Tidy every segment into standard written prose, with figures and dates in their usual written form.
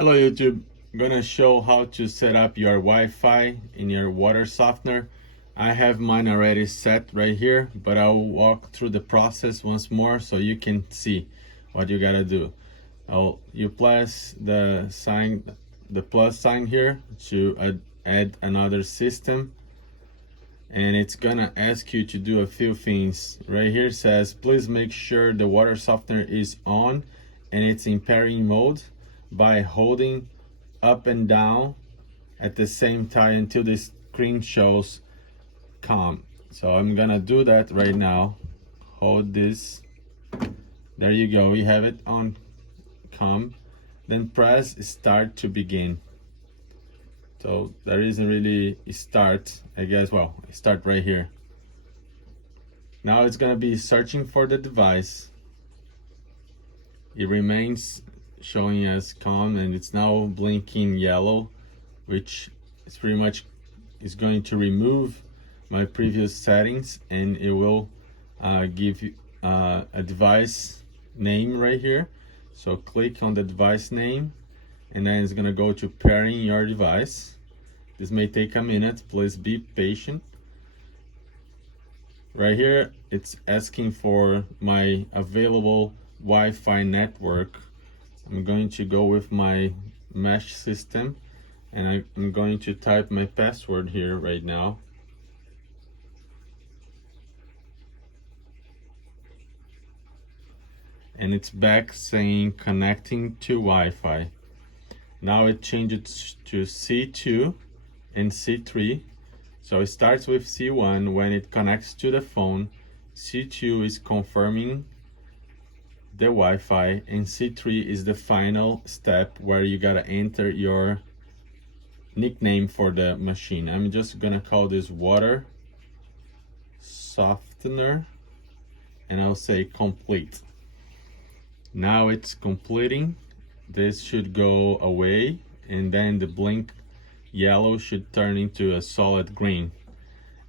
Hello YouTube, I'm gonna show how to set up your Wi-Fi in your water softener. I have mine already set right here, but I'll walk through the process once more so you can see what you gotta do. You press the plus sign here to add another system, and it's gonna ask you to do a few things. Right here says, please make sure the water softener is on and it's in pairing mode by holding up and down at the same time until the screen shows calm. So I'm gonna do that right now. Hold this. There you go, you have it on calm. Then press start to begin. So there isn't really a start, I guess. Well, start right here. Now it's gonna be searching for the device. It remains showing as calm, and it's now blinking yellow, which is pretty much is going to remove my previous settings, and it will give you a device name right here. So click on the device name, and then it's gonna go to pairing your device. This may take a minute, please be patient. Right here it's asking for my available Wi-Fi network. I'm going to go with my mesh system, and I'm going to type my password here right now. And it's back saying connecting to Wi-Fi. Now it changes to C2 and C3. So it starts with C1 when it connects to the phone. C2 is confirming the Wi-Fi, and C3 is the final step where you gotta enter your nickname for the machine. I'm just gonna call this water softener, and I'll say complete. Now it's completing. This should go away, and then the blink yellow should turn into a solid green,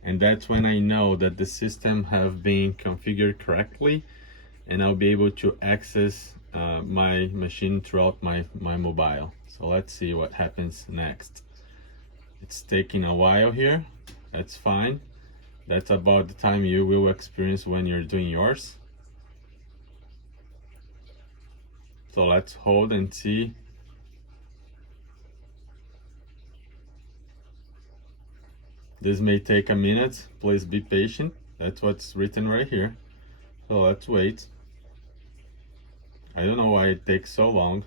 and that's when I know that the system have been configured correctly, and I'll be able to access my machine throughout my mobile. So let's see what happens next. It's taking a while here. That's fine. That's about the time you will experience when you're doing yours. So let's hold and see. This may take a minute. Please be patient. That's what's written right here. So let's wait. I don't know why it takes so long.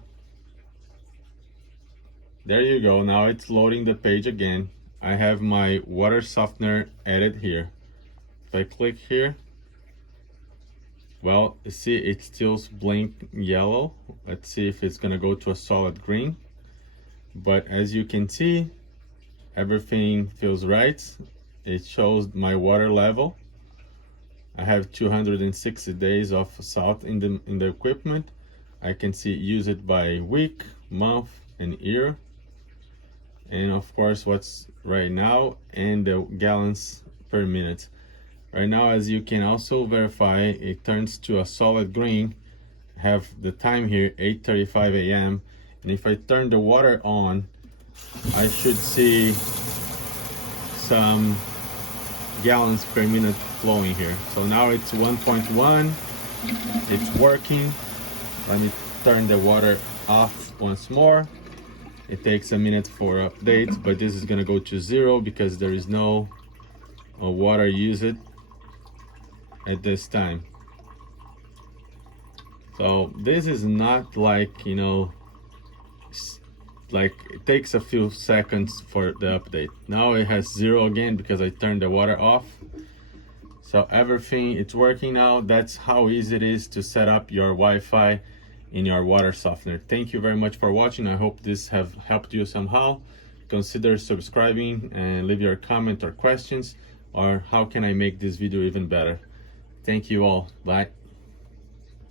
There you go. Now it's loading the page again. I have my water softener added here. If I click here, well, you see it still blink yellow. Let's see if it's gonna go to a solid green. But as you can see, everything feels right. It shows my water level. I have 260 days of salt in the equipment. I can see use it by week, month, and year, and of course what's right now and the gallons per minute. Right now, as you can also verify, it turns to a solid green. I have the time here, 8:35 a.m. and if I turn the water on, I should see some gallons per minute flowing here. So now it's 1.1. It's working. Let me turn the water off once more. It takes a minute for updates, but this is gonna go to 0 because there is no water used at this time. So this is not like, you know, like it takes a few seconds for the update. Now it has 0 again because I turned the water off. So everything, it's working now. That's how easy it is to set up your Wi-Fi in your water softener. Thank you very much for watching. I hope this have helped you somehow. Consider subscribing and leave your comment or questions, or how can I make this video even better. Thank you all. Bye.